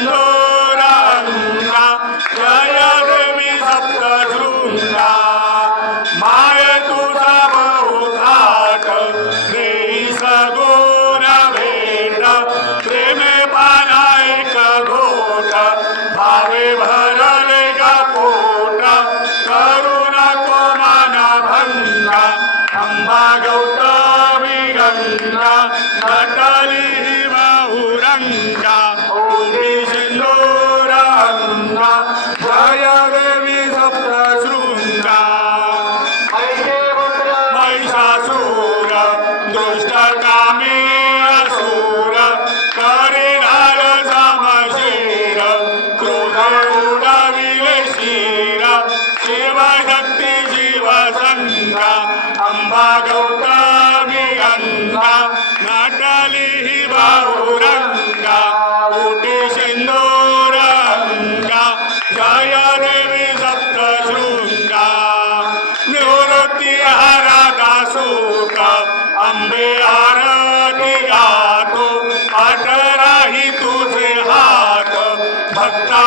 सिंदूरांगा जय देवी सप्तशृंगा माय तुझा बहुथाट देई सगुण भेट प्रेमे पाना एक घोट भावे भरले गा पोट करुणा को माना भंगा अंबा गौतमी गंगा नटली बहुरंगा ओटी सिंदूरांगा जय देवी सप्तशृंगा महिषासुर दुष्ट कामी असुर करिनाल समशेर क्रोध उडविले शिर शिवशक्ती शिवसंगा अंबा गौतमी गंगा नटली बहुरंगा ओटी सिंदूरांगा जय देवी सप्तशृंगा निवृत्ती हरा दासोक अंबे आरती गातो अटराही तुझे हात भक्ता